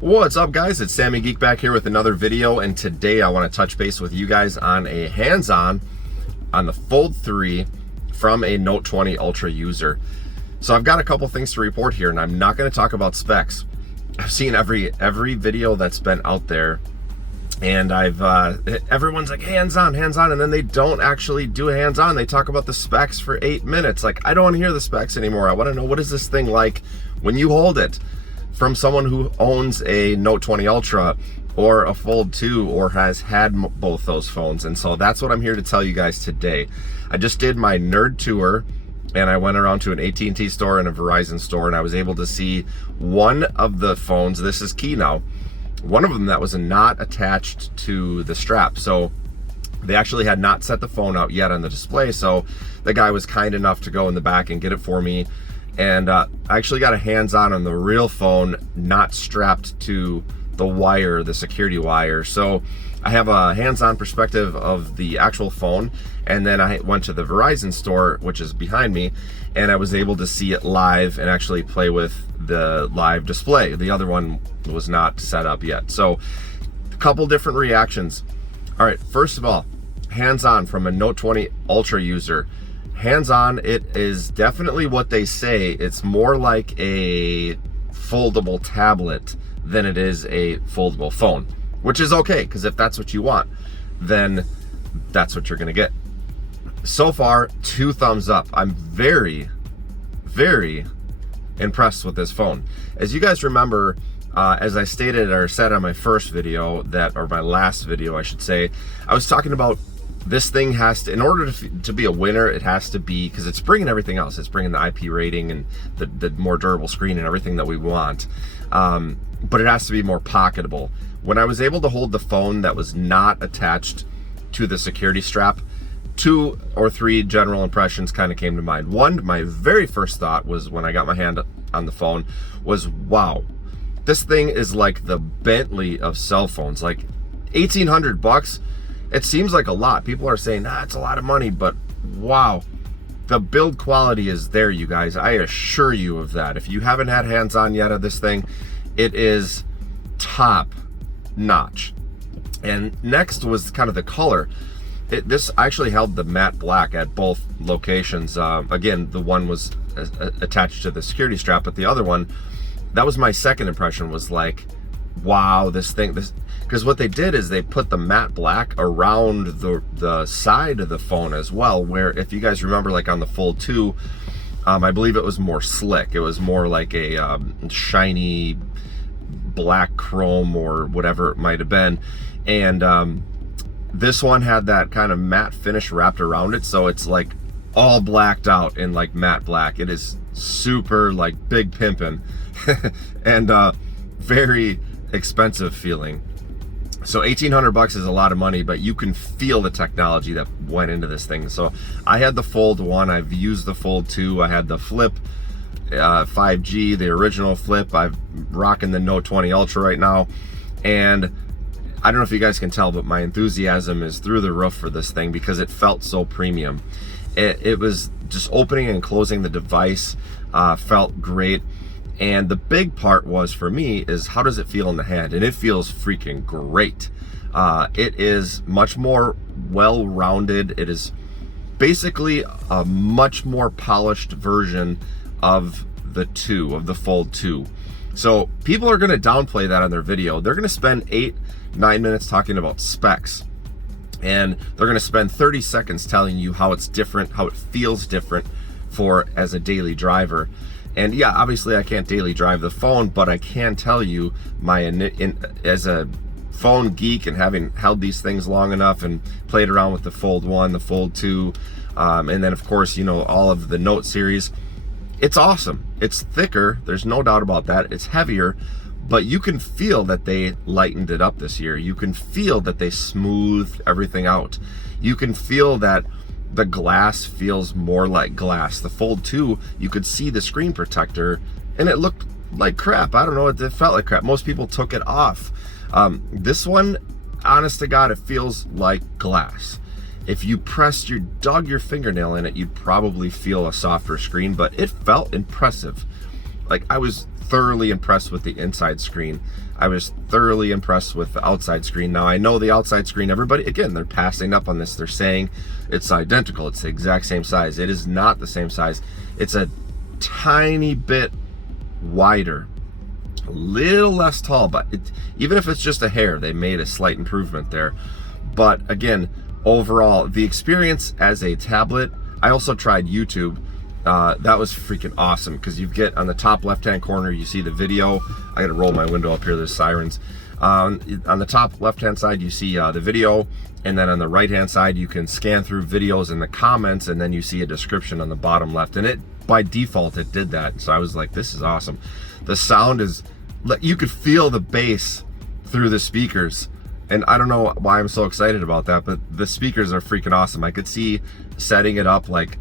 What's up, guys? It's Sammy Geek back here with another video, and today I want to touch base with you guys on a hands-on on the Fold 3 from a Note 20 Ultra user. So I've got a couple things to report here, and I'm not going to talk about specs. I've seen every video that's been out there, and everyone's like hands-on, and then they don't actually do hands-on. They talk about the specs for 8 minutes. Like, I don't want to hear the specs anymore. I want to know, what is this thing like when you hold it? From someone who owns a Note 20 Ultra or a Fold 2 or has had both those phones. And so that's what I'm here to tell you guys today. I just did my nerd tour, and I went around to an AT&T store and a Verizon store, and I was able to see one of the phones. This is key now. One of them that was not attached to the strap. So they actually had not set the phone out yet on the display. So the guy was kind enough to go in the back and get it for me. And I actually got a hands-on on the real phone, not strapped to the wire, the security wire. So I have a hands-on perspective of the actual phone, and then I went to the Verizon store, which is behind me, and I was able to see it live and actually play with the live display. The other one was not set up yet. So a couple different reactions. All right, first of all, hands-on from a Note 20 Ultra user. Hands-on, it is definitely what they say. It's more like a foldable tablet than it is a foldable phone, which is okay, because if that's what you want, then that's what you're gonna get. So far, 2 thumbs up. I'm very, very impressed with this phone. As you guys remember, as I stated or said on my first video, or my last video, I should say, I was talking about this thing has to, in order to be a winner, it has to be, because it's bringing everything else. It's bringing the IP rating and the more durable screen and everything that we want. But it has to be more pocketable. When I was able to hold the phone that was not attached to the security strap, 2 or 3 general impressions kind of came to mind. One, my very first thought was, when I got my hand on the phone, was, wow, this thing is like the Bentley of cell phones. Like, $1,800. It seems like a lot. People are saying, it's a lot of money, but wow, the build quality is there, you guys. I assure you of that. If you haven't had hands-on yet of this thing, it is top notch. And next was kind of the color. This actually held the matte black at both locations. Again, the one was attached to the security strap, but the other one, that was my second impression, was like, wow, this thing, because what they did is they put the matte black around the side of the phone as well, where, if you guys remember, like on the Fold 2, I believe it was more slick. It was more like a shiny black chrome or whatever it might have been. And this one had that kind of matte finish wrapped around it, so it's like all blacked out in like matte black. It is super like big pimpin' and very expensive feeling. So $1,800 is a lot of money, but you can feel the technology that went into this thing. So I had the Fold 1, I've used the Fold 2, I had the Flip 5G, the original Flip. I'm rocking the Note 20 Ultra right now, and I don't know if you guys can tell, but my enthusiasm is through the roof for this thing, because it felt so premium. It was just opening and closing the device, felt great. And the big part was, for me, is how does it feel in the hand? And it feels freaking great. It is much more well-rounded. It is basically a much more polished version of the Fold 2. So people are gonna downplay that on their video. They're gonna spend 8-9 minutes talking about specs, and they're gonna spend 30 seconds telling you how it's different, how it feels different as a daily driver. And yeah, obviously I can't daily drive the phone, but I can tell you, as a phone geek and having held these things long enough and played around with the Fold 1, the Fold 2, and then of course, you know, all of the Note series, it's awesome. It's thicker, there's no doubt about that. It's heavier, but you can feel that they lightened it up this year. You can feel that they smoothed everything out. You can feel that the glass feels more like glass. The Fold 2, you could see the screen protector, and it looked like crap. I don't know, it felt like crap. Most people took it off. This one, honest to God, it feels like glass. If you dug your fingernail in it, you'd probably feel a softer screen, but it felt impressive. like, I was thoroughly impressed with the inside screen. I was thoroughly impressed with the outside screen. Now, I know the outside screen, everybody, again, they're passing up on this. They're saying it's identical. It's the exact same size. It is not the same size. It's a tiny bit wider, a little less tall, but even if it's just a hair, they made a slight improvement there. But again, overall, the experience as a tablet, I also tried YouTube. That was freaking awesome, because you get on the top left-hand corner, you see the video. I gotta roll my window up here, there's sirens. On the top left-hand side, you see the video, and then on the right-hand side, you can scan through videos and the comments, and then you see a description on the bottom left. And it, by default, it did that. So I was like, this is awesome. The sound is, you could feel the bass through the speakers. And I don't know why I'm so excited about that, but the speakers are freaking awesome. I could see setting it up, like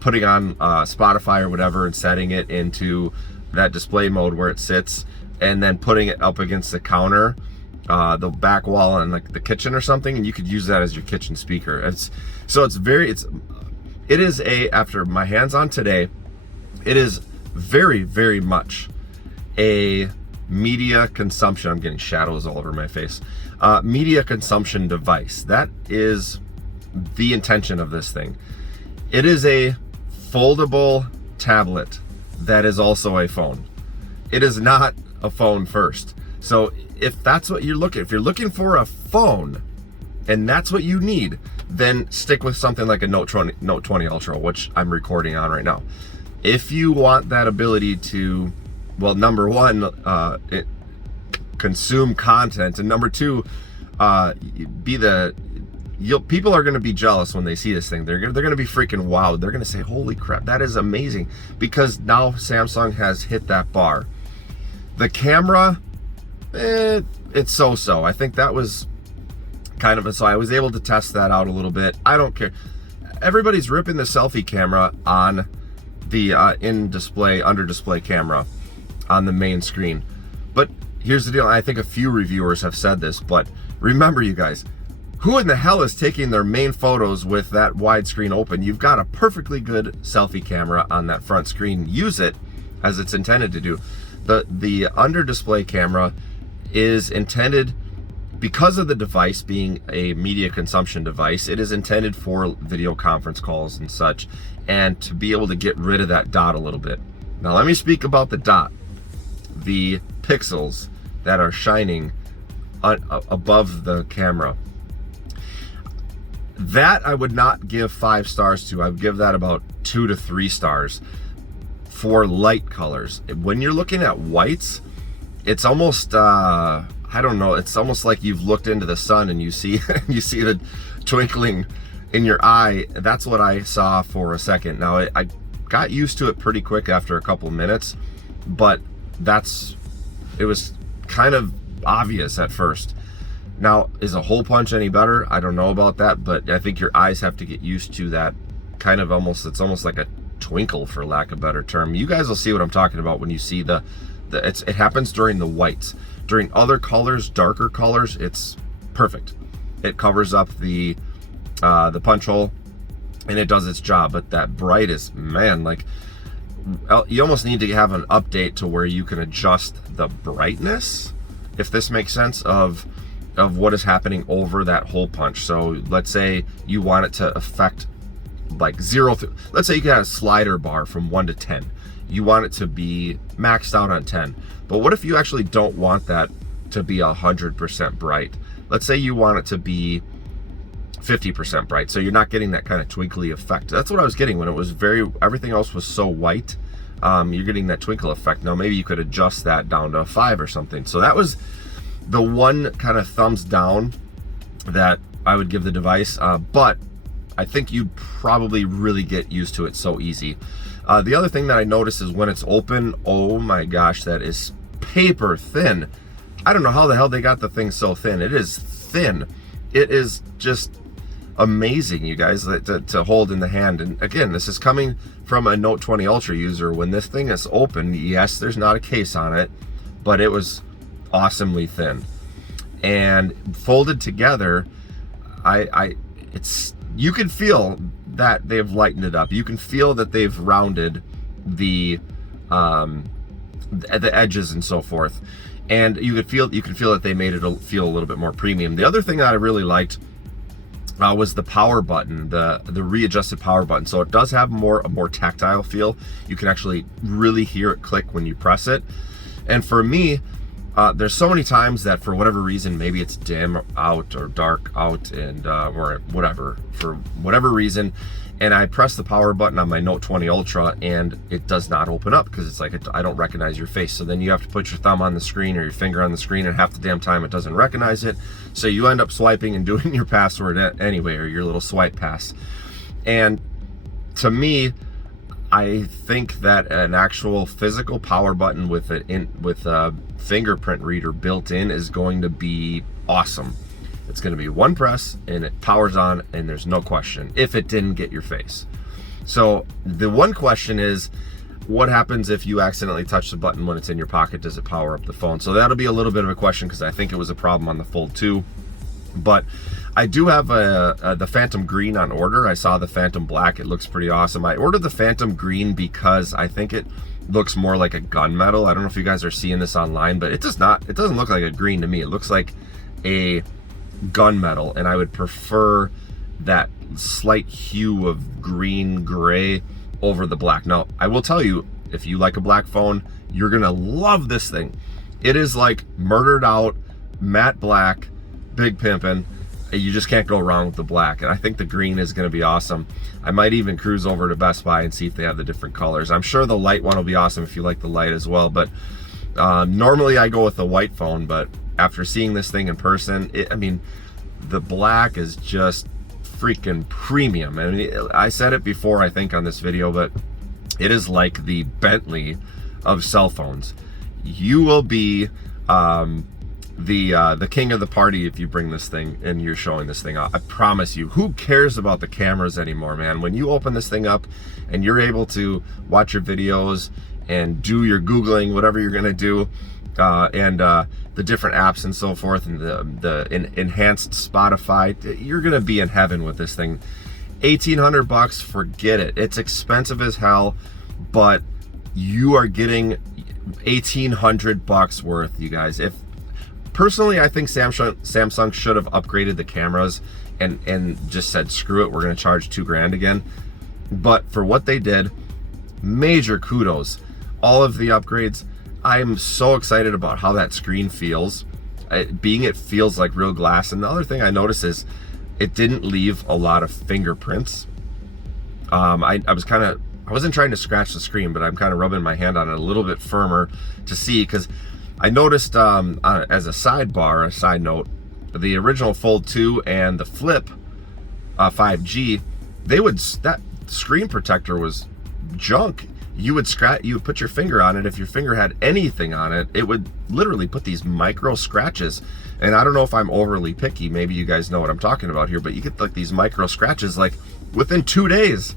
putting on Spotify or whatever and setting it into that display mode where it sits, and then putting it up against the counter, the back wall in like the kitchen or something, and you could use that as your kitchen speaker. It is after my hands on today, it is very, very much a media consumption. I'm getting shadows all over my face. Media consumption device. That is the intention of this thing. It is a foldable tablet that is also a phone. It is not a phone first. So if that's what you're looking, if you're looking for a phone and that's what you need, then stick with something like a Note 20 Ultra, which I'm recording on right now. If you want that ability to, well, number one, consume content, and number two, people are going to be jealous when they see this thing. They're going to be freaking wowed. They're going to say, holy crap, that is amazing, because now Samsung has hit that bar. The camera, it's so-so. I think that was kind of so I was able to test that out a little bit. I don't care. Everybody's ripping the selfie camera on the under display camera on the main screen. But here's the deal. I think a few reviewers have said this, but remember, you guys, who in the hell is taking their main photos with that widescreen open? You've got a perfectly good selfie camera on that front screen. Use it as it's intended to do. The under display camera is intended, because of the device being a media consumption device, it is intended for video conference calls and such, and to be able to get rid of that dot a little bit. Now let me speak about the dot, the pixels that are shining above the camera. That I would not give 5 stars to. I would give that about 2 to 3 stars for light colors. When you're looking at whites, it's almost I don't know, it's almost like you've looked into the sun and you see the twinkling in your eye. That's what I saw for a second. Now I got used to it pretty quick after a couple minutes, but it was kind of obvious at first. Now, is a hole punch any better? I don't know about that, but I think your eyes have to get used to that kind of it's almost like a twinkle, for lack of a better term. You guys will see what I'm talking about when you see it happens during the whites. During other colors, darker colors, it's perfect. It covers up the punch hole and it does its job. But that brightest, man, like, you almost need to have an update to where you can adjust the brightness, if this makes sense, of what is happening over that hole punch. So let's say you want it to affect like 0 let's say you got a slider bar from 1 to 10. You want it to be maxed out on 10. But what if you actually don't want that to be 100% bright? Let's say you want it to be 50% bright, so you're not getting that kind of twinkly effect. That's what I was getting when it was everything else was so white. You're getting that twinkle effect. Now maybe you could adjust that down to a 5 or something. So that was the one kind of thumbs down that I would give the device, but I think you'd probably really get used to it so easy. The other thing that I noticed is when it's open, oh my gosh, that is paper thin. I don't know how the hell they got the thing so thin. It is thin. It is just amazing, you guys, to hold in the hand. And again, this is coming from a Note 20 Ultra user. When this thing is open, yes, there's not a case on it, but it was awesomely thin. And folded together, you can feel that they've lightened it up. You can feel that they've rounded the the edges and so forth. And you can feel that they made it feel a little bit more premium. The other thing that I really liked was the power button, the readjusted power button. So it does have a more tactile feel. You can actually really hear it click when you press it. And for me, there's so many times that for whatever reason, maybe it's dim out or dark out, and or whatever, for whatever reason, and I press the power button on my Note 20 Ultra and it does not open up because it's like, I don't recognize your face. So then you have to put your thumb on the screen or your finger on the screen, and half the damn time it doesn't recognize it. So you end up swiping and doing your password anyway, or your little swipe pass. And to me, I think that an actual physical power button with a fingerprint reader built in is going to be awesome. It's going to be one press and it powers on, and there's no question if it didn't get your face. So the one question is, what happens if you accidentally touch the button when it's in your pocket? Does it power up the phone? So that'll be a little bit of a question, because I think it was a problem on the Fold 2. But I do have the Phantom Green on order. I saw the Phantom Black. It looks pretty awesome. I ordered the Phantom Green because I think it looks more like a gunmetal. I don't know if you guys are seeing this online, but it doesn't look like a green to me. It looks like a gunmetal, and I would prefer that slight hue of green gray over the black. Now, I will tell you, if you like a black phone, you're gonna love this thing. It is like murdered out, matte black, big pimpin'. You just can't go wrong with the black, and I think the green is gonna be awesome. I might even cruise over to Best Buy and see if they have the different colors. I'm sure the light one will be awesome if you like the light as well, but normally I go with the white phone, but after seeing this thing in person, I mean, the black is just freaking premium. I mean, I said it before, I think, on this video, but it is like the Bentley of cell phones. You will be the king of the party if you bring this thing and you're showing this thing out. I promise you. Who cares about the cameras anymore, man? When you open this thing up and you're able to watch your videos and do your Googling, whatever you're gonna do, and the different apps and so forth, and the enhanced Spotify, you're gonna be in heaven with this thing. $1,800, forget it. It's expensive as hell, but you are getting $1,800 worth, you guys. If personally, I think Samsung should have upgraded the cameras and just said, screw it, we're gonna charge $2,000 again. But for what they did, major kudos. All of the upgrades, I'm so excited about how that screen feels. It feels like real glass. And the other thing I noticed is it didn't leave a lot of fingerprints. I wasn't trying to scratch the screen, but I'm kind of rubbing my hand on it a little bit firmer to see, because I noticed as a sidebar, a side note, the original Fold 2 and the Flip 5G, that screen protector was junk. You would put your finger on it. If your finger had anything on it, it would literally put these micro scratches. And I don't know if I'm overly picky. Maybe you guys know what I'm talking about here, but you get like these micro scratches like within 2 days.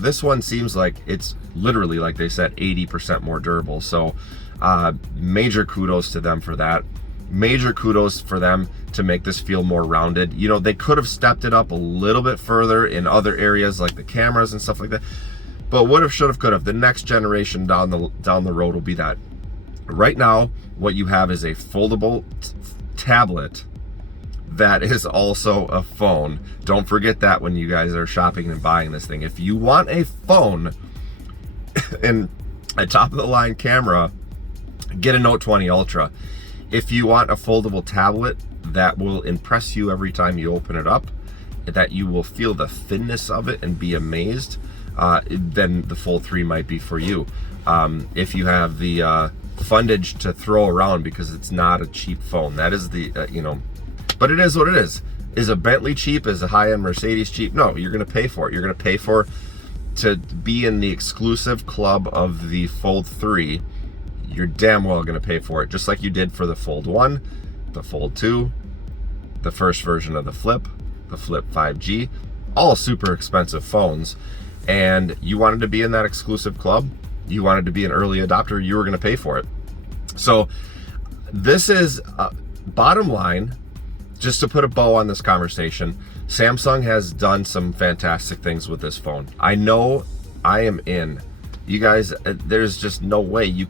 This one seems like it's literally, like they said, 80% more durable. So major kudos to them for that. Major kudos for them to make this feel more rounded. You know, they could have stepped it up a little bit further in other areas like the cameras and stuff like that. But would have, should have, could have. The next generation down the road will be that. Right now, what you have is a foldable tablet that is also a phone. Don't forget that when you guys are shopping and buying this thing. If you want a phone and a top-of-the-line camera, get a Note 20 Ultra. If you want a foldable tablet that will impress you every time you open it up, that you will feel the thinness of it and be amazed, then the Fold 3 might be for you. If you have the fundage to throw around, because it's not a cheap phone. That is the, but it is what it is. Is a Bentley cheap? Is a high-end Mercedes cheap? No, you're going to pay for it. You're going to pay for to be in the exclusive club of the Fold 3. You're damn well going to pay for it, just like you did for the Fold 1, the Fold 2, the first version of the Flip 5G, all super expensive phones. And you wanted to be in that exclusive club, you wanted to be an early adopter, you were going to pay for it. So this is bottom line, just to put a bow on this conversation, Samsung has done some fantastic things with this phone. I know I am in. You guys, there's just no way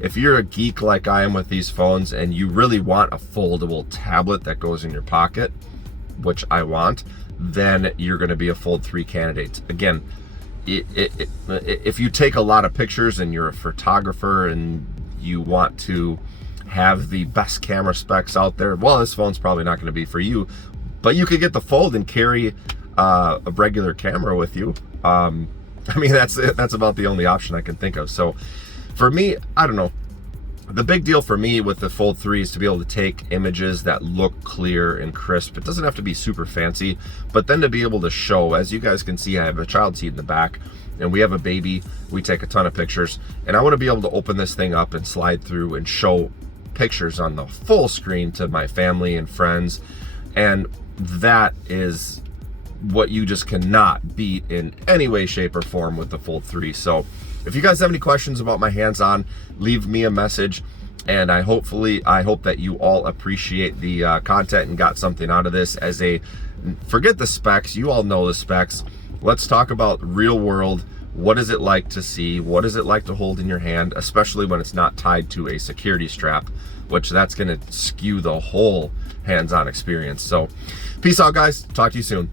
if you're a geek like I am with these phones and you really want a foldable tablet that goes in your pocket, which I want, then you're going to be a Fold 3 candidate. Again, if you take a lot of pictures and you're a photographer and you want to have the best camera specs out there, well, this phone's probably not going to be for you. But you could get the Fold and carry a regular camera with you. I mean, that's about the only option I can think of. So for me, I don't know. The big deal for me with the Fold 3 is to be able to take images that look clear and crisp. It doesn't have to be super fancy, but then to be able to show, as you guys can see, I have a child seat in the back and we have a baby. We take a ton of pictures and I want to be able to open this thing up and slide through and show pictures on the full screen to my family and friends. And that is what you just cannot beat in any way, shape, or form with the Fold 3. So if you guys have any questions about my hands-on, leave me a message, and I hope that you all appreciate the content and got something out of this. Forget the specs, you all know the specs. Let's talk about real world. What is it like to see? What is it like to hold in your hand, especially when it's not tied to a security strap, which that's gonna skew the whole hands-on experience. So peace out, guys. Talk to you soon.